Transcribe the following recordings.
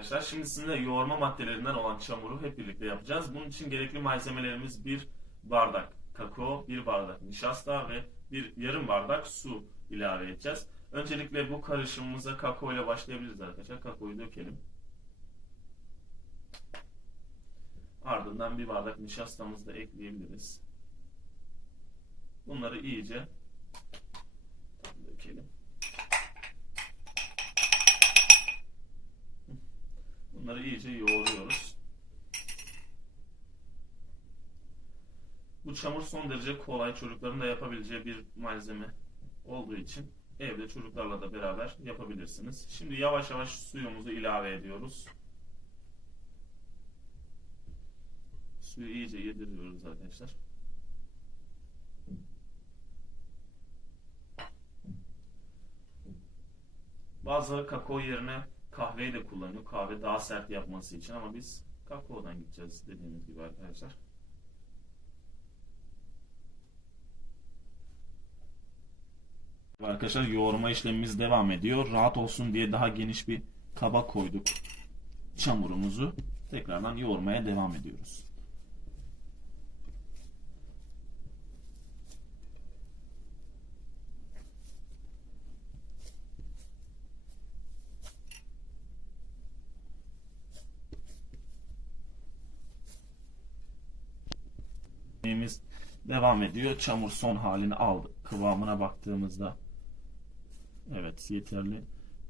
arkadaşlar. Şimdi sizinle yoğurma maddelerinden olan çamuru hep birlikte yapacağız. Bunun için gerekli malzemelerimiz bir bardak kakao, bir bardak nişasta ve bir yarım bardak su ilave edeceğiz. Öncelikle bu karışımımıza kakao ile başlayabiliriz arkadaşlar. Kakaoyu dökelim. Ardından bir bardak nişastamızı da ekleyebiliriz. Bunları iyice dökelim. Bunları iyice yoğuruyoruz. Bu çamur son derece kolay çocukların da yapabileceği bir malzeme olduğu için evde çocuklarla da beraber yapabilirsiniz. Şimdi yavaş yavaş suyumuzu ilave ediyoruz. Suyu iyice yediriyoruz arkadaşlar. Bazıları kakao yerine kahveyi de kullanıyor. Kahve daha sert yapması için ama biz kakaodan gideceğiz dediğimiz gibi arkadaşlar. Arkadaşlar yoğurma işlemimiz devam ediyor. Rahat olsun diye daha geniş bir kaba koyduk çamurumuzu. Tekrardan yoğurmaya devam ediyoruz. Yemeğimiz devam ediyor. Çamur son halini aldı. Kıvamına baktığımızda evet yeterli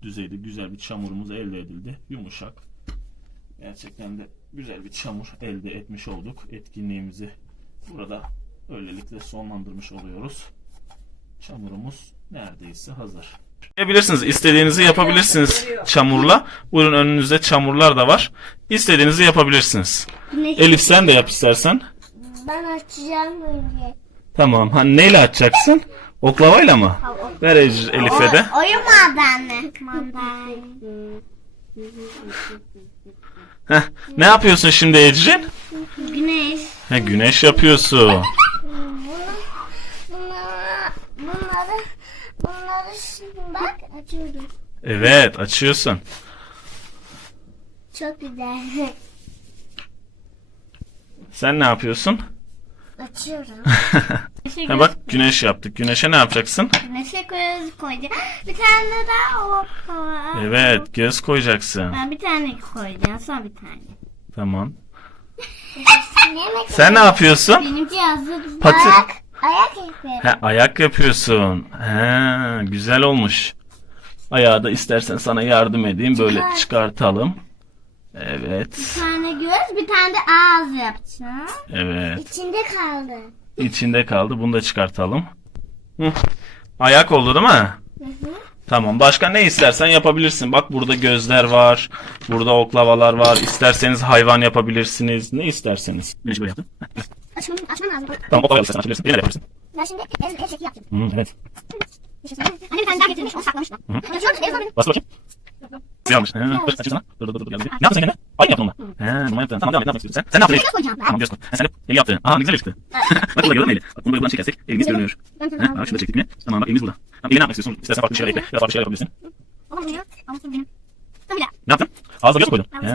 düzeyde güzel bir çamurumuz elde edildi. Yumuşak. Gerçekten de güzel bir çamur elde etmiş olduk. Etkinliğimizi burada öylelikle sonlandırmış oluyoruz. Çamurumuz neredeyse hazır. Yapabilirsiniz. istediğinizi yapabilirsiniz çamurla. Buyurun önünüzde çamurlar da var. İstediğinizi yapabilirsiniz. Elif sen de yap istersen. Ben açacağım önce. Tamam. Ha neyle açacaksın? Oklavayla mı? Ver Elif'e de. Oyun madenli. Maden. Heh. Ne yapıyorsun şimdi Ecrin? Güneş. Ha, güneş yapıyorsun. Bunu, bunları, bunları, bunları şimdi bak açıyorum. Evet açıyorsun. Çok güzel. Sen ne yapıyorsun? Açıyorum. Ha, bak güneş yaptık. Güneşe ne yapacaksın? Güneşe göz koyacağım. Bir tane daha o. o- Evet göz koyacaksın. Ben bir tane koyacağım. Sonra bir tane. Tamam. Sen ne yapıyorsun? Benimki hazır. Patı. Ayak. Ayak yapıyorum. Ha, ayak yapıyorsun. He, güzel olmuş. Ayağı da istersen sana yardım edeyim. Böyle Çıkar. çıkartalım. Evet. Bir tane göz, bir tane de ağız yapacağım. Evet. İçinde kaldı. İçinde kaldı. Bunu da çıkartalım. Hı. Ayak oldu değil mi? Tamam. Başka ne istersen yapabilirsin. Bak burada gözler var. Burada oklavalar var. İsterseniz hayvan yapabilirsiniz. Ne isterseniz. Ne böyle yaptın? Açmam, açmam lazım. Tamam oklava istersen açabilirsin. Yine de yapabilirsin. Ben şimdi el, el şekli yaptım. Hı, evet. Bir şey söyleyeyim mi? Anne bir tane daha getirmiş, onu en son benim. Bas bakayım. Yanlış. He, dur. Dur dur dur. dur. Ne yaptın sen gene? Aynı yaptın onunla. He, numara yaptın. Tamam devam et. Ne yapmak istiyorsun sen? Sen ne yaptın? Tamam. Ha, sen de eli yaptın. Aa ne güzel çıktı. bak burada gördün mü eli? Bak bunu böyle buradan çekersek elimiz görünüyor. Bak şurada çektik mi? Tamam bak elimiz burada. Tamam eli ne yapmak istiyorsun? İstersen farklı bir şeyler ekle. Da farklı şeyler yapabilirsin. Ama bir. Ne yaptın? Ağzına mü koydun? He.